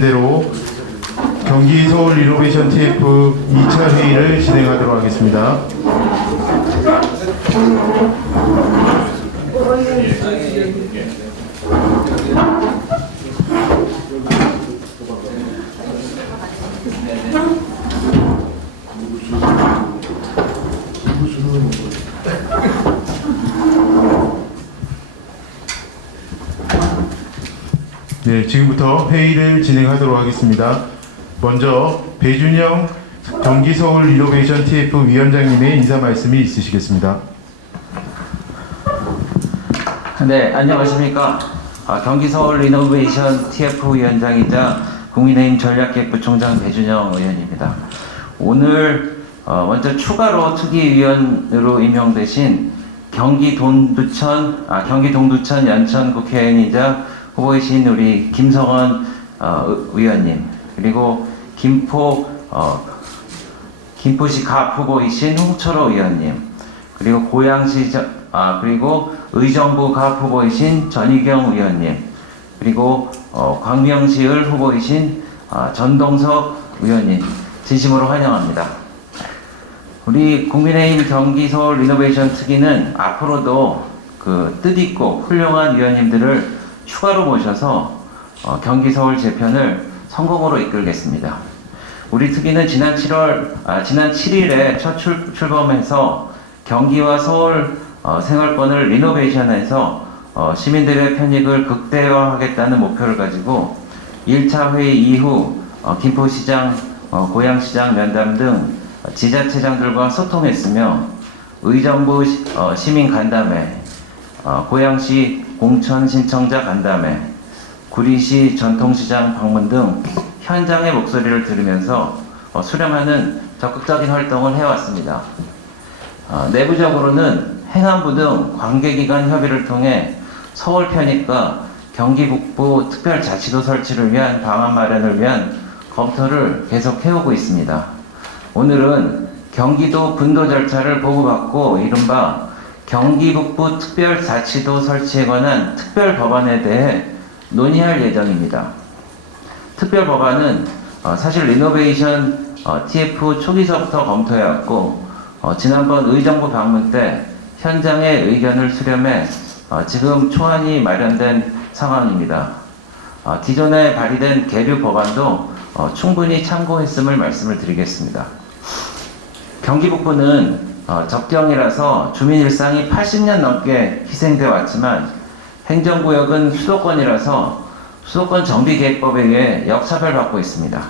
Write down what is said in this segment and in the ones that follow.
대로 경기 서울 리노베이션 TF 2차 회의를 진행하도록 하겠습니다. 네, 지금부터 회의를 진행하도록 하겠습니다. 먼저 배준영 경기 서울 리노베이션 TF 위원장님의 인사 말씀이 있으시겠습니다. 네, 안녕하십니까. 경기 서울 리노베이션 TF 위원장이자 국민의힘 전략기획부총장 배준영 의원입니다. 오늘 먼저 추가로 특위위원으로 임명되신 경기 동두천 연천 국회의원이자 후보이신 우리 김성원 의원님, 그리고 김포시 갑 후보이신 홍철호 의원님, 그리고 그리고 의정부 갑 후보이신 전희경 의원님, 그리고 광명시을 후보이신 전동석 의원님, 진심으로 환영합니다. 우리 국민의힘 경기 서울 리노베이션 특위는 앞으로도 그 뜻있고 훌륭한 위원님들을 추가로 모셔서 경기 서울 재편을 성공으로 이끌겠습니다. 우리 특위는 지난 7일에 첫 출범해서 경기와 서울 생활권을 리노베이션해서 시민들의 편익을 극대화하겠다는 목표를 가지고 1차 회의 이후 김포시장, 고양시장 면담 등 지자체장들과 소통했으며 의정부 시민 간담회, 고양시 공천 신청자 간담회, 구리시 전통시장 방문 등 현장의 목소리를 들으면서 수렴하는 적극적인 활동을 해왔습니다. 내부적으로는 행안부 등 관계기관 협의를 통해 서울 편입과 경기 북부 특별자치도 설치를 위한 방안 마련을 위한 검토를 계속 해오고 있습니다. 오늘은 경기도 분도 절차를 보고받고 이른바 경기 북부 특별자치도 설치에 관한 특별법안에 대해 논의할 예정입니다. 특별법안은 사실 리노베이션 TF 초기서부터 검토해왔고 지난번 의정부 방문 때 현장의 의견을 수렴해 지금 초안이 마련된 상황입니다. 기존에 발의된 계류 법안도 충분히 참고했음을 말씀을 드리겠습니다. 경기 북부는 접경이라서 주민 일상이 80년 넘게 희생되어 왔지만 행정구역은 수도권이라서 수도권 정비계획법에 의해 역차별받고 있습니다.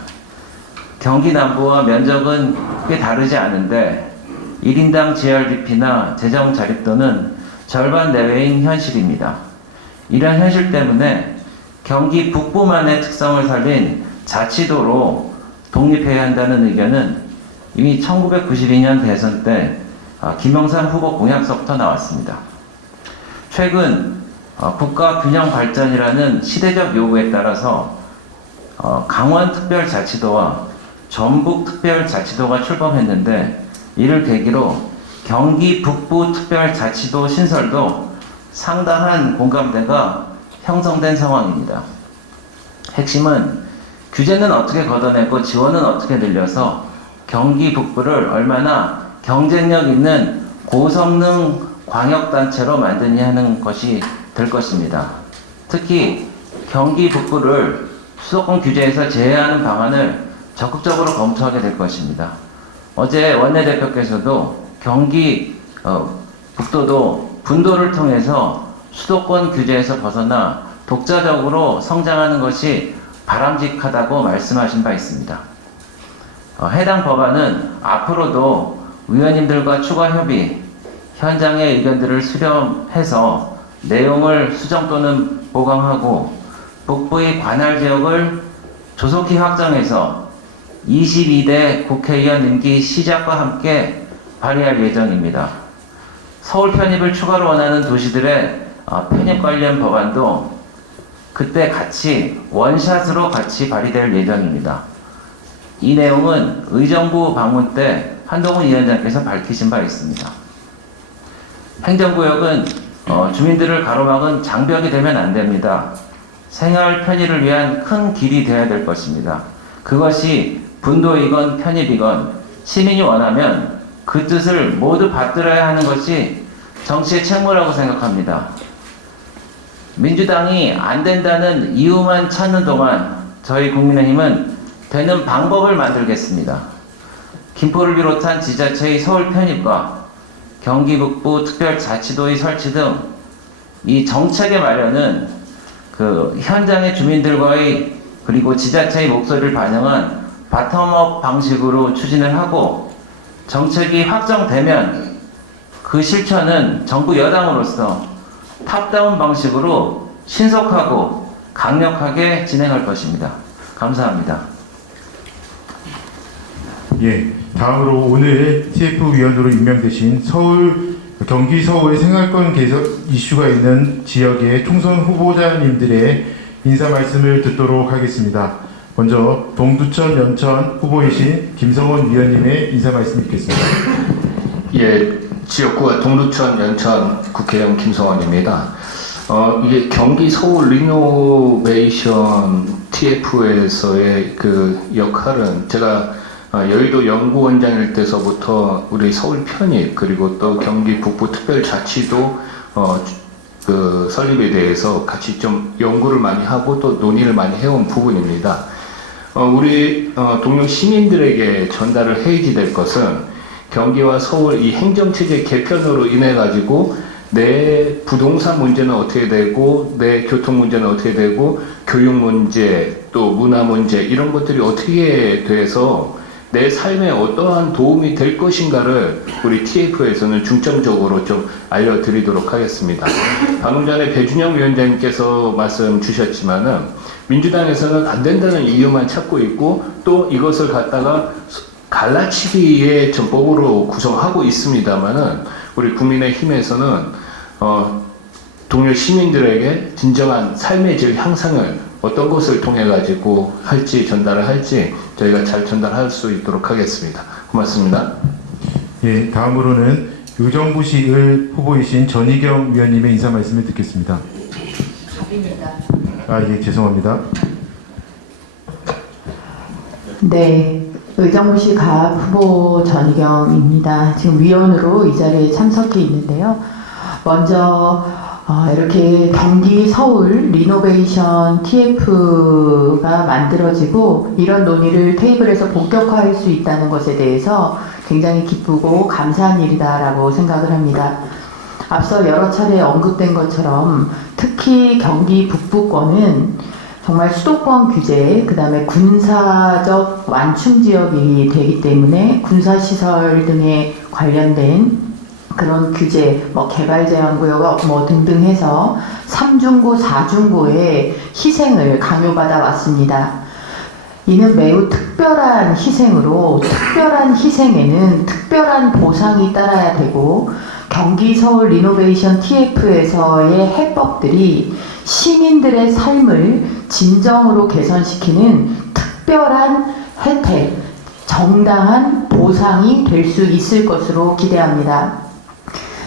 경기 남부와 면적은 꽤 다르지 않은데 1인당 GRDP나 재정 자립도는 절반 내외인 현실입니다. 이런 현실 때문에 경기 북부만의 특성을 살린 자치도로 독립해야 한다는 의견은 이미 1992년 대선 때 김영삼 후보 공약서부터 나왔습니다. 최근 국가 균형 발전이라는 시대적 요구에 따라서 강원 특별자치도와 전북 특별자치도가 출범했는데 이를 계기로 경기 북부 특별자치도 신설도 상당한 공감대가 형성된 상황입니다. 핵심은 규제는 어떻게 걷어내고 지원은 어떻게 늘려서 경기 북부를 얼마나 경쟁력 있는 고성능 광역단체로 만드냐 하는 것이 될 것입니다. 특히 경기 북부를 수도권 규제에서 제외하는 방안을 적극적으로 검토하게 될 것입니다. 어제 원내대표께서도 경기 북도도 분도를 통해서 수도권 규제에서 벗어나 독자적으로 성장하는 것이 바람직하다고 말씀하신 바 있습니다. 해당 법안은 앞으로도 위원님들과 추가 협의, 현장의 의견들을 수렴해서 내용을 수정 또는 보강하고 북부의 관할 지역을 조속히 확정해서 22대 국회의원 임기 시작과 함께 발의할 예정입니다. 서울 편입을 추가로 원하는 도시들의 편입 관련 법안도 그때 같이 원샷으로 같이 발의될 예정입니다. 이 내용은 의정부 방문 때 한동훈 위원장께서 밝히신 바 있습니다. 행정구역은 주민들을 가로막은 장벽이 되면 안 됩니다. 생활 편의를 위한 큰 길이 되어야 될 것입니다. 그것이 분도이건 편입이건 시민이 원하면 그 뜻을 모두 받들어야 하는 것이 정치의 책무라고 생각합니다. 민주당이 안 된다는 이유만 찾는 동안 저희 국민의힘은 되는 방법을 만들겠습니다. 김포를 비롯한 지자체의 서울 편입과 경기 북부 특별자치도의 설치 등 이 정책의 마련은 그 현장의 주민들과의 그리고 지자체의 목소리를 반영한 바텀업 방식으로 추진을 하고, 정책이 확정되면 그 실천은 정부 여당으로서 탑다운 방식으로 신속하고 강력하게 진행할 것입니다. 감사합니다. 예, 다음으로 오늘 TF 위원으로 임명되신 경기 서울의 생활권 개선 이슈가 있는 지역의 총선 후보자님들의 인사 말씀을 듣도록 하겠습니다. 먼저 동두천 연천 후보이신 김성원 위원님의 인사 말씀 듣겠습니다. 예, 지역구가 동두천 연천 국회의원 김성원입니다. 이게 경기 서울 리노베이션 TF에서의 그 역할은 제가 여의도 연구원장일 때서부터 우리 서울 편입 그리고 또 경기 북부 특별자치도 그 설립에 대해서 같이 좀 연구를 많이 하고 또 논의를 많이 해온 부분입니다. 우리 동료 시민들에게 전달을 해야지 될 것은 경기와 서울 이 행정체제 개편으로 인해 가지고 내 부동산 문제는 어떻게 되고 내 교통 문제는 어떻게 되고 교육 문제 또 문화 문제 이런 것들이 어떻게 돼서 내 삶에 어떠한 도움이 될 것인가를 우리 TF에서는 중점적으로 좀 알려드리도록 하겠습니다. 방금 전에 배준영 위원장님께서 말씀 주셨지만은 민주당에서는 안 된다는 이유만 찾고 있고 또 이것을 갖다가 갈라치기의 전법으로 구성하고 있습니다만은 우리 국민의힘에서는 동료 시민들에게 진정한 삶의 질 향상을 어떤 것을 통해 가지고 할지 전달을 할지 저희가 잘 전달할 수 있도록 하겠습니다. 고맙습니다. 예, 다음으로는 의정부시 후보이신 전희경 위원님의 인사 말씀을 듣겠습니다. 답입니다. 예, 죄송합니다. 네, 의정부시 가압 후보 전희경입니다. 지금 위원으로 이 자리에 참석해 있는데요. 먼저 이렇게 경기 서울 리노베이션 TF가 만들어지고 이런 논의를 테이블에서 본격화할 수 있다는 것에 대해서 굉장히 기쁘고 감사한 일이다라고 생각을 합니다. 앞서 여러 차례 언급된 것처럼 특히 경기 북부권은 정말 수도권 규제, 그 다음에 군사적 완충 지역이 되기 때문에 군사시설 등에 관련된 그런 규제, 개발 제한 구역 등등 해서 3중고, 4중고의 희생을 강요받아 왔습니다. 이는 매우 특별한 희생으로 특별한 희생에는 특별한 보상이 따라야 되고 경기 서울 리노베이션 TF에서의 해법들이 시민들의 삶을 진정으로 개선시키는 특별한 혜택, 정당한 보상이 될 수 있을 것으로 기대합니다.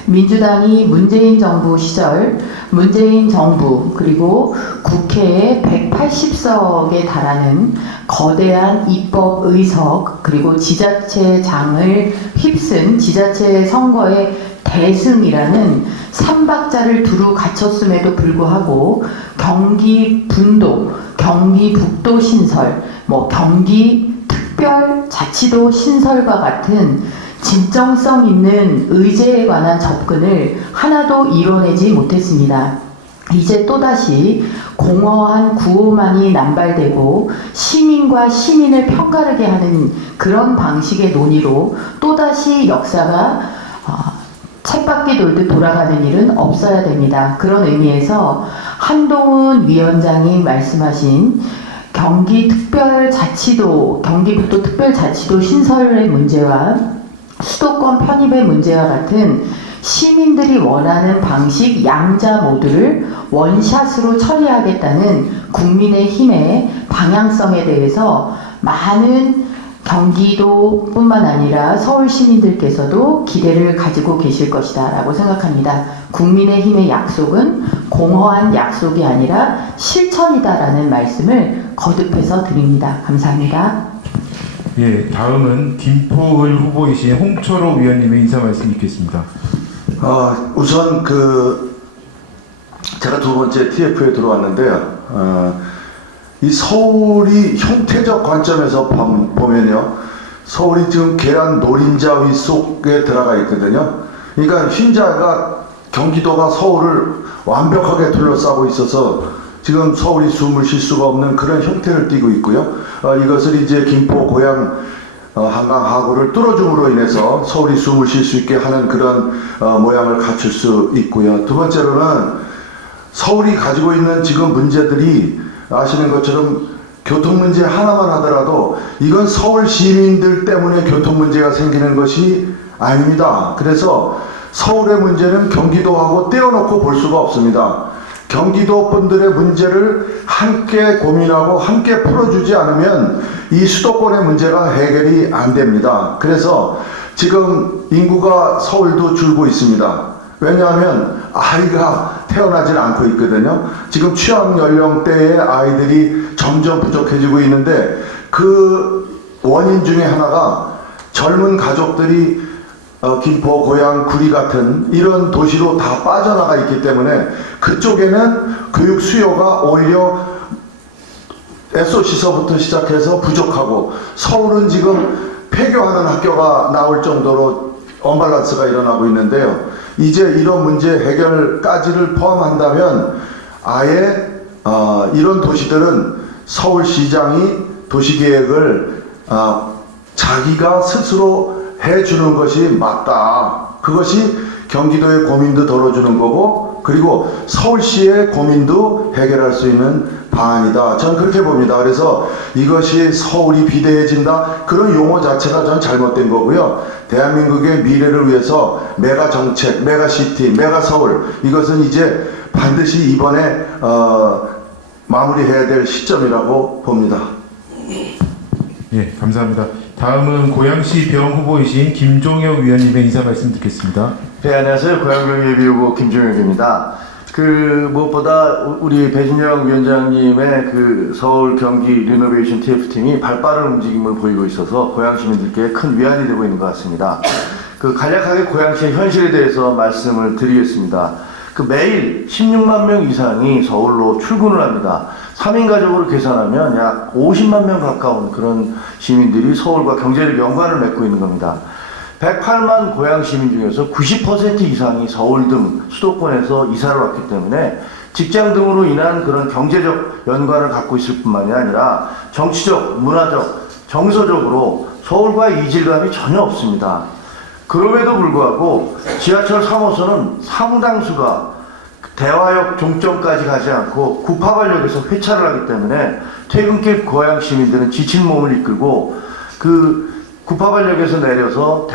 민주당이 문재인 정부 시절 문재인 정부 그리고 국회에 180석에 달하는 거대한 입법 의석 그리고 지자체장을 휩쓴 지자체 선거의 대승이라는 3박자를 두루 갖췄음에도 불구하고 경기 분도, 경기 북도 신설, 경기 특별자치도 신설과 같은 진정성 있는 의제에 관한 접근을 하나도 이뤄내지 못했습니다. 이제 또다시 공허한 구호만이 남발되고 시민과 시민을 편가르게 하는 그런 방식의 논의로 또다시 역사가 쳇바퀴 돌듯 돌아가는 일은 없어야 됩니다. 그런 의미에서 한동훈 위원장이 말씀하신 경기북도 특별자치도 신설의 문제와 수도권 편입의 문제와 같은 시민들이 원하는 방식 양자 모두를 원샷으로 처리하겠다는 국민의힘의 방향성에 대해서 많은 경기도뿐만 아니라 서울 시민들께서도 기대를 가지고 계실 것이다 라고 생각합니다. 국민의힘의 약속은 공허한 약속이 아니라 실천이다 라는 말씀을 거듭해서 드립니다. 감사합니다. 예, 다음은 김포을 후보이신 홍철호 위원님의 인사 말씀 있겠습니다. 우선 제가 두 번째 TF에 들어왔는데요. 이 서울이 형태적 관점에서 보면요, 서울이 지금 계란 노린자 위 속에 들어가 있거든요. 그러니까 흰자가 경기도가 서울을 완벽하게 둘러싸고 있어서 지금 서울이 숨을 쉴 수가 없는 그런 형태를 띠고 있고요. 이것을 이제 김포 고양 한강 하구를 뚫어줌으로 인해서 서울이 숨을 쉴 수 있게 하는 그런 모양을 갖출 수 있고요. 두 번째로는 서울이 가지고 있는 지금 문제들이 아시는 것처럼 교통 문제 하나만 하더라도 이건 서울 시민들 때문에 교통 문제가 생기는 것이 아닙니다. 그래서 서울의 문제는 경기도하고 떼어놓고 볼 수가 없습니다. 경기도 분들의 문제를 함께 고민하고 함께 풀어주지 않으면 이 수도권의 문제가 해결이 안 됩니다. 그래서 지금 인구가 서울도 줄고 있습니다. 왜냐하면 아이가 태어나질 않고 있거든요. 지금 취학 연령대의 아이들이 점점 부족해지고 있는데 그 원인 중에 하나가 젊은 가족들이 김포, 고양, 구리 같은 이런 도시로 다 빠져나가 있기 때문에 그쪽에는 교육 수요가 오히려 SOC서부터 시작해서 부족하고, 서울은 지금 폐교하는 학교가 나올 정도로 언밸런스가 일어나고 있는데요. 이제 이런 문제 해결까지를 포함한다면 아예 이런 도시들은 서울시장이 도시계획을 자기가 스스로 해주는 것이 맞다. 그것이 경기도의 고민도 덜어주는 거고, 그리고 서울시의 고민도 해결할 수 있는 방안이다. 전 그렇게 봅니다. 그래서 이것이 서울이 비대해진다, 그런 용어 자체가 전 잘못된 거고요. 대한민국의 미래를 위해서 메가 정책, 메가 시티, 메가 서울, 이것은 이제 반드시 이번에 마무리해야 될 시점이라고 봅니다. 예, 감사합니다. 다음은 고양시 병 후보이신 김종혁 위원님의 인사 말씀 듣겠습니다. 네, 안녕하세요. 고양병 예비후보 김종혁입니다. 무엇보다 우리 배진영 위원장님의 서울 경기 리노베이션 TF팀이 발빠른 움직임을 보이고 있어서 고양 시민들께 큰 위안이 되고 있는 것 같습니다. 간략하게 고양시의 현실에 대해서 말씀을 드리겠습니다. 매일 16만 명 이상이 서울로 출근을 합니다. 3인 가족으로 계산하면 약 50만 명 가까운 그런 시민들이 서울과 경제적 연관을 맺고 있는 겁니다. 108만 고양 시민 중에서 90% 이상이 서울 등 수도권에서 이사를 왔기 때문에 직장 등으로 인한 그런 경제적 연관을 갖고 있을 뿐만이 아니라 정치적, 문화적, 정서적으로 서울과의 이질감이 전혀 없습니다. 그럼에도 불구하고 지하철 3호선은 상당수가 대화역 종점까지 가지 않고 구파발역에서 회차를 하기 때문에 퇴근길 고양 시민들은 지친 몸을 이끌고 구파발역에서 내려서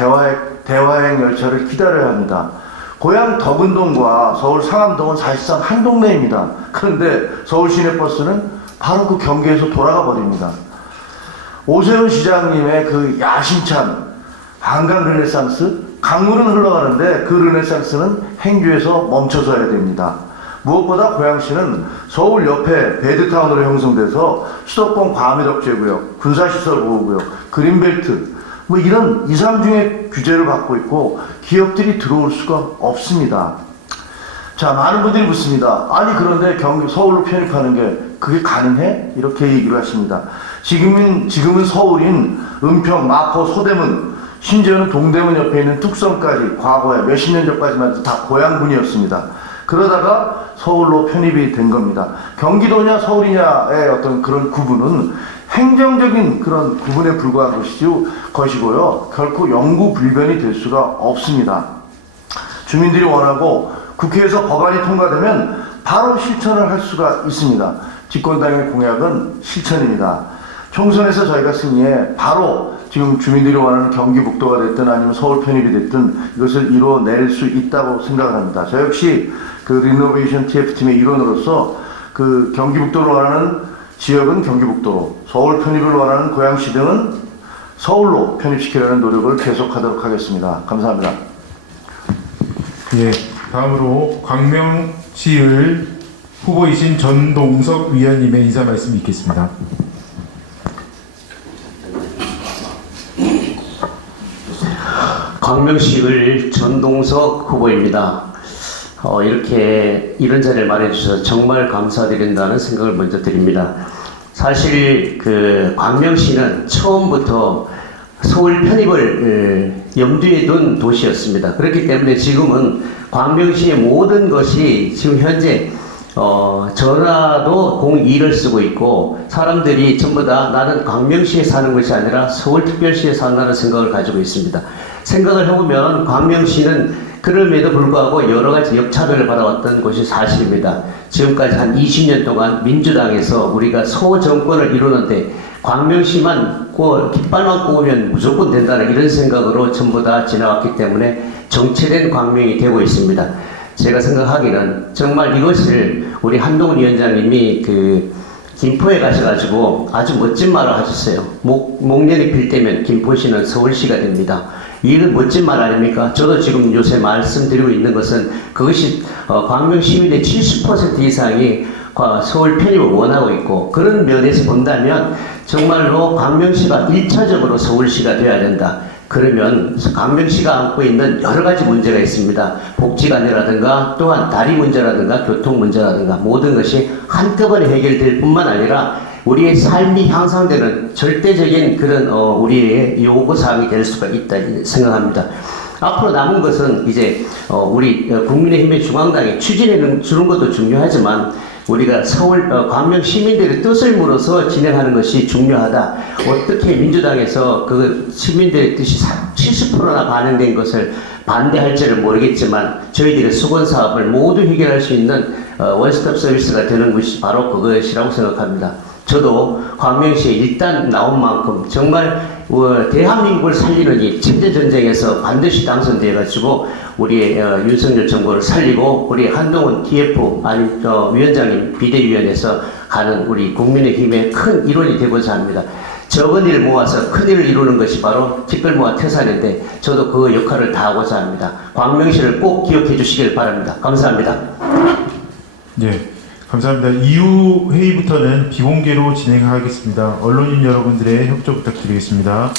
대화행 열차를 기다려야 합니다. 고양 덕은동과 서울 상암동은 사실상 한 동네입니다. 그런데 서울 시내버스는 바로 그 경계에서 돌아가 버립니다. 오세훈 시장님의 야심찬 한강 르네상스, 강물은 흘러가는데 그 르네상스는 행주에서 멈춰서야 됩니다. 무엇보다 고양시는 서울 옆에 베드타운으로 형성돼서 수도권 과밀업제구역, 군사시설 보호구역, 그린벨트 이런 2, 3중의 규제를 받고 있고 기업들이 들어올 수가 없습니다. 자, 많은 분들이 묻습니다. 아니 그런데 서울로 편입하는 게 그게 가능해? 이렇게 얘기를 하십니다. 지금은 서울인 은평, 마포, 소대문, 심지어는 동대문 옆에 있는 뚝섬까지 과거에 몇십 년 전까지만 해도 다 고양군이었습니다. 그러다가 서울로 편입이 된 겁니다. 경기도냐 서울이냐의 어떤 그런 구분은 행정적인 그런 구분에 불과한 것이고요. 결코 영구 불변이 될 수가 없습니다. 주민들이 원하고 국회에서 법안이 통과되면 바로 실천을 할 수가 있습니다. 집권당의 공약은 실천입니다. 총선에서 저희가 승리해 바로 지금 주민들이 원하는 경기북도가 됐든 아니면 서울 편입이 됐든 이것을 이뤄낼 수 있다고 생각을 합니다. 저 역시 리노베이션 TF팀의 일원으로서 경기북도를 원하는 지역은 경기북도로, 서울 편입을 원하는 고양시 등은 서울로 편입시키려는 노력을 계속하도록 하겠습니다. 감사합니다. 예, 다음으로 광명시을 후보이신 전동석 위원님의 인사 말씀이 있겠습니다. 광명시을 전동석 후보입니다. 이렇게 이런 자리를 마련해 주셔서 정말 감사드린다는 생각을 먼저 드립니다. 사실 그 광명시는 처음부터 서울 편입을 염두에 둔 도시였습니다. 그렇기 때문에 지금은 광명시의 모든 것이 지금 현재 전화도 02를 쓰고 있고 사람들이 전부 다 나는 광명시에 사는 것이 아니라 서울특별시에 산다는 생각을 가지고 있습니다. 생각을 해보면 광명시는 그럼에도 불구하고 여러 가지 역차별을 받아왔던 것이 사실입니다. 지금까지 한 20년 동안 민주당에서 우리가 소정권을 이루는데 광명시만 깃발만 꼽으면 무조건 된다는 이런 생각으로 전부 다 지나왔기 때문에 정체된 광명이 되고 있습니다. 제가 생각하기는 정말 이것을 우리 한동훈 위원장님이 김포에 가셔가지고 아주 멋진 말을 하셨어요. 목련이 필 때면 김포시는 서울시가 됩니다. 이건 멋진 말 아닙니까? 저도 지금 요새 말씀드리고 있는 것은 그것이 광명 시민의 70% 이상이 서울 편입을 원하고 있고 그런 면에서 본다면 정말로 광명시가 1차적으로 서울시가 되어야 된다. 그러면 광명시가 안고 있는 여러 가지 문제가 있습니다. 복지관이라든가 또한 다리 문제라든가 교통 문제라든가 모든 것이 한꺼번에 해결될 뿐만 아니라 우리의 삶이 향상되는 절대적인 그런 우리의 요구사항이 될 수가 있다 생각합니다. 앞으로 남은 것은 이제 우리 국민의힘의 중앙당이 추진해 주는 것도 중요하지만 우리가 광명 시민들의 뜻을 물어서 진행하는 것이 중요하다. 어떻게 민주당에서 그 시민들의 뜻이 70%나 반영된 것을 반대할지는 모르겠지만 저희들의 수건사업을 모두 해결할 수 있는 원스톱 서비스가 되는 것이 바로 그것이라고 생각합니다. 저도 광명시에 일단 나온 만큼 정말 대한민국을 살리는 이 체제전쟁에서 반드시 당선되어가지고 우리의 윤석열 정부를 살리고 우리 한동훈 TF 위원장님 비대위원회에서 가는 우리 국민의힘의 큰 일원이 되고자 합니다. 적은 일 모아서 큰 일을 이루는 것이 바로 티끌모아 태산인데 저도 그 역할을 다하고자 합니다. 광명시를 꼭 기억해 주시길 바랍니다. 감사합니다. 예, 감사합니다. 이후 회의부터는 비공개로 진행하겠습니다. 언론인 여러분들의 협조 부탁드리겠습니다.